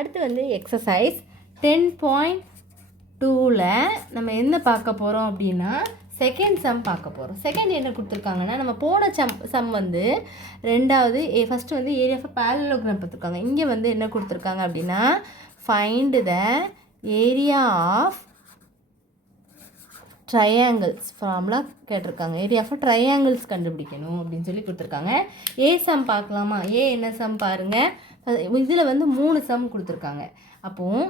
அடுத்து வந்து எக்ஸசைஸ் 10.2ல் நம்ம என்ன பார்க்க போகிறோம் அப்படின்னா செகண்ட் சம் பார்க்க போகிறோம். செகண்ட் என்ன கொடுத்துருக்காங்கன்னா, நம்ம போன சம் வந்து ரெண்டாவது ஃபஸ்ட்டு வந்து ஏரியா ஆஃப் பேரலோகிராம் பார்த்துருக்காங்க. இங்கே வந்து என்ன கொடுத்துருக்காங்க அப்படின்னா, find the area of triangles formula கேட்டிருக்காங்க. ஏரியா ஆஃப் ட்ரையாங்கிள்ஸ் கண்டுபிடிக்கணும் அப்படின்னு சொல்லி கொடுத்துருக்காங்க. ஏ சம் பார்க்கலாமா? ஏ என்ன சம் பாருங்கள். இதில் வந்து 3 சம் கொடுத்துருக்காங்க. அப்போது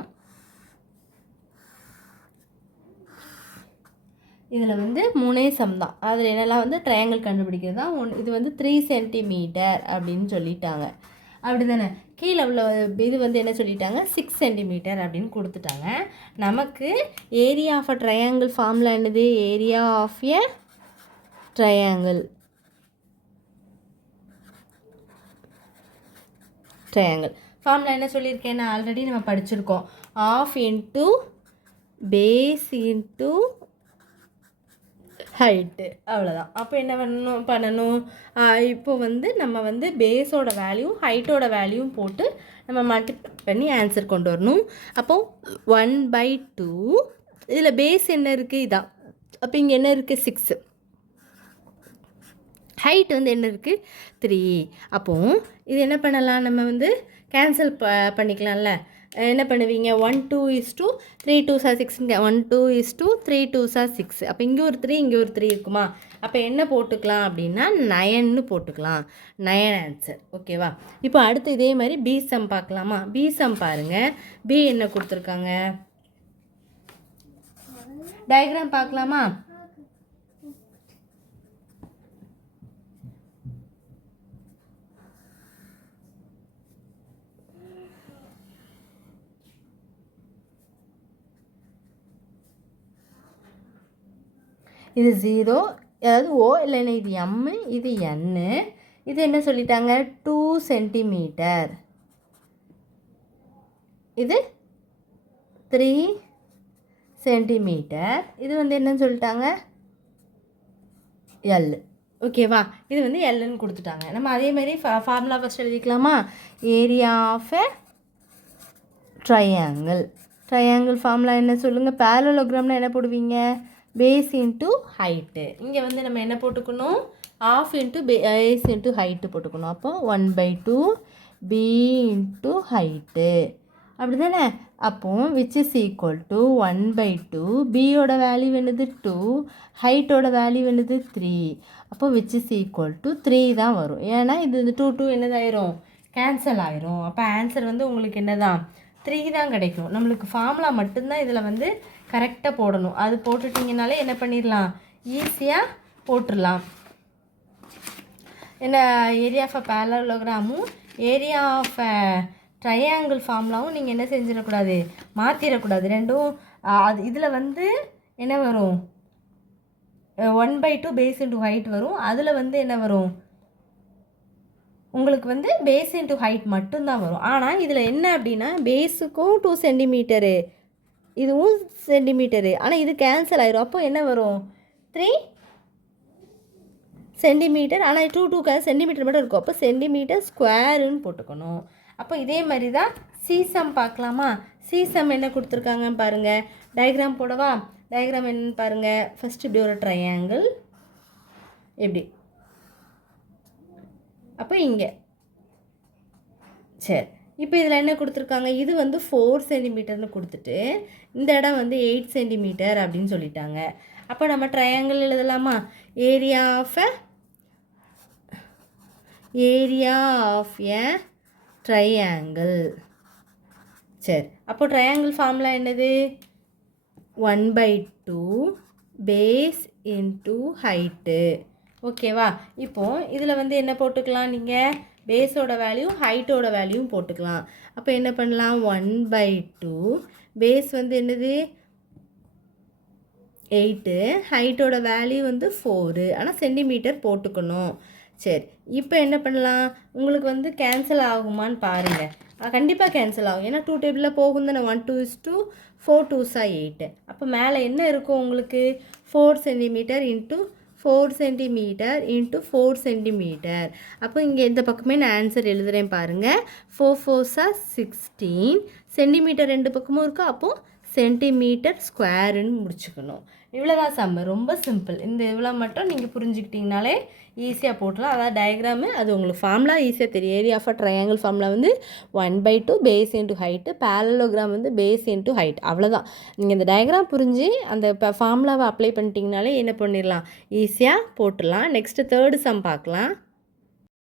இதில் வந்து 3 சம் தான். அதில் என்னெல்லாம் வந்து ட்ரையாங்கிள் கண்டுபிடிக்கிறது தான். இது வந்து 3 சென்டிமீட்டர் அப்படின்னு சொல்லிட்டாங்க. அப்படி தானே? கீழே உள்ள இது வந்து என்ன சொல்லிட்டாங்க, 6 சென்டிமீட்டர் அப்படின்னு கொடுத்துட்டாங்க. நமக்கு area of a triangle formula என்னது? Area of a triangle formula என்ன சொல்லியிருக்கேன்னா, ஆல்ரெடி நம்ம படிச்சிருக்கோம். Half into base into height, அவ்வளோதான். அப்போ என்ன பண்ணணும் இப்போ வந்து நம்ம வந்து பேஸோட வேல்யூ ஹைட்டோட வேல்யூவும் போட்டு நம்ம மல்டிப்ளை பண்ணி ஆன்சர் கொண்டு வரணும். அப்போது 1/2 இதில் பேஸ் என்ன இருக்குது? இதான். அப்போ இங்கே என்ன இருக்குது? 6. ஹைட் வந்து என்ன இருக்குது? 3. அப்போது இது என்ன பண்ணலாம், நம்ம வந்து கேன்சல் பண்ணிக்கலாம்ல. என்ன பண்ணுவீங்க? 1 2 3 2 6 1 2 3 2 6. அப்போ இங்கே ஒரு 3 இங்கே ஒரு 3 இருக்குமா? அப்போ என்ன போட்டுக்கலாம் அப்படின்னா 9ன்னு போட்டுக்கலாம். 9 ஆன்சர். ஓகேவா? இப்போ அடுத்து இதே மாதிரி பி சம் பார்க்கலாமா? பி சம் பாருங்கள். பி என்ன கொடுத்துருக்காங்க, டயக்ராம் பார்க்கலாமா? இது 0, அதாவது ஓ இல்லைன்னா இது எம்மு, இது என்னு. இது என்ன சொல்லிட்டாங்க? 2 சென்டிமீட்டர். இது 3 சென்டிமீட்டர். இது வந்து என்னன்னு சொல்லிட்டாங்க? எல். ஓகேவா? இது வந்து எல்லுன்னு கொடுத்துட்டாங்க. நம்ம அதே மாதிரி ஃபார்முலா ஃபஸ்ட் எழுதிக்கலாமா? Area of a triangle formula என்ன சொல்லுங்கள்? பேரலோகிராம்னா என்ன போடுவீங்க? Base into height. இங்கே வந்து நம்ம என்ன போட்டுக்கணும்? Half into base into height போட்டுக்கணும். அப்போ 1/2 பி இன்ட்டு ஹைட்டு, அப்படி தானே? அப்போது விச் இஸ் ஈக்குவல் டு 1/2. பியோட வேல்யூ என்னது? 2. ஹைட்டோட வேல்யூ என்னது? 3. அப்போ விச் இஸ் ஈக்குவல் டு 3 தான் வரும். ஏன்னா இது 2 என்னதாயிரும்? கேன்சல் ஆயிரும். அப்போ ஆன்சர் வந்து உங்களுக்கு என்னதான்? 3 தான் கிடைக்கும். நம்மளுக்கு ஃபார்முலா மட்டும்தான் இதில் வந்து கரெக்டாக போடணும். அது போட்டுட்டிங்கனாலே என்ன பண்ணிடலாம்? ஈஸியாக போட்டுடலாம். என்ன ஏரியா ஆஃப் அ பேரலோகிராமும் ஏரியா ஆஃப் அ ட்ரையாங்கிள் ஃபார்முலாவும் நீங்கள் என்ன செஞ்சிடக்கூடாது? மாற்றிடக்கூடாது. ரெண்டும் அது இதில் வந்து என்ன வரும்? 1/2 பேஸ் இன்ட்டு ஹைட் வரும். அதில் வந்து என்ன வரும்? உங்களுக்கு வந்து பேஸ் இன்ட்டு ஹைட் மட்டும்தான் வரும். ஆனால் இதில் என்ன அப்படின்னா, பேஸுக்கும் 2 சென்டிமீட்டரு, இதுவும் சென்டிமீட்டரு. ஆனால் இது கேன்சல் ஆயிரும். அப்போ என்ன வரும்? 3 சென்டிமீட்டர். ஆனால் 2 சென்டிமீட்டர் மட்டும் இருக்கும். அப்போ சென்டிமீட்டர் ஸ்கொயருன்னு போட்டுக்கணும். அப்போ இதே மாதிரி தான் சீசம் பார்க்கலாமா? சீசம் என்ன கொடுத்துருக்காங்கன்னு பாருங்கள். டயக்ராம் போடவா? டயக்ராம் என்னன்னு பாருங்கள். ஃபஸ்ட்டு இப்படி ஒரு ட்ரையாங்கிள், இப்படி. அப்போ இங்கே சரி. இப்போ இதில் என்ன கொடுத்துருக்காங்க? இது வந்து 4 சென்டிமீட்டர்னு கொடுத்துட்டு இந்த இடம் வந்து 8 சென்டிமீட்டர் அப்படின்னு சொல்லிட்டாங்க. அப்போ நம்ம ட்ரையாங்கிள் எழுதலாமா? Area of a triangle. சரி. அப்போ ட்ரையாங்கிள் ஃபார்முலா என்னது? 1/2 பேஸ் இன்ட்டு ஹைட்டு. ஓகேவா? இப்போது இதில் வந்து என்ன போட்டுக்கலாம்? நீங்கள் பேஸோட வேல்யூ ஹைட்டோட வேல்யூவும் போட்டுக்கலாம். அப்போ என்ன பண்ணலாம்? 1/2 பேஸ் வந்து என்னது? 8, ஹைட்டோட வேல்யூ வந்து 4. ஆனால் சென்டிமீட்டர் போட்டுக்கணும். சரி. இப்போ என்ன பண்ணலாம்? உங்களுக்கு வந்து கேன்சல் ஆகுமான்னு பாருங்கள். கண்டிப்பாக கேன்சல் ஆகும். ஏன்னா 2 டேபிளில் போகும் தானே. 1 2 4 2 8. அப்போ மேலே என்ன இருக்கும் உங்களுக்கு? 4 centimetre into 4 centimetre into 4 centimetre. அப்போ இங்கே இந்த பக்கமே நான் ஆன்சர் எழுதுகிறேன் பாருங்கள். 4 4s are 16 சென்டிமீட்டர் ரெண்டு பக்கமும் இருக்கா, அப்போது சென்டிமீட்டர் ஸ்கொயருன்னு முடிச்சுக்கணும். இவ்வளோதான் சம்மு. ரொம்ப சிம்பிள். இந்த இவ்வளோ மட்டும் நீங்கள் புரிஞ்சுக்கிட்டிங்கனாலே ஈஸியாக போட்டுடலாம். அதாவது டயக்ராமு அது உங்களுக்கு ஃபார்முலா ஈஸியாக தெரியும். Area of a triangle formula வந்து 1/2 பேஸ் இன்ட்டு ஹைட்டு, பேரலோகிராம் வந்து பேஸ் இன்ட்டு ஹைட். அவ்வளோதான். நீங்கள் இந்த டயக்ராம் புரிஞ்சு அந்த ஃபார்முலாவை அப்ளை பண்ணிட்டீங்கனாலே என்ன பண்ணிடலாம், ஈஸியாக போட்டுடலாம். நெக்ஸ்ட்டு தேர்டு சம் பார்க்கலாம்.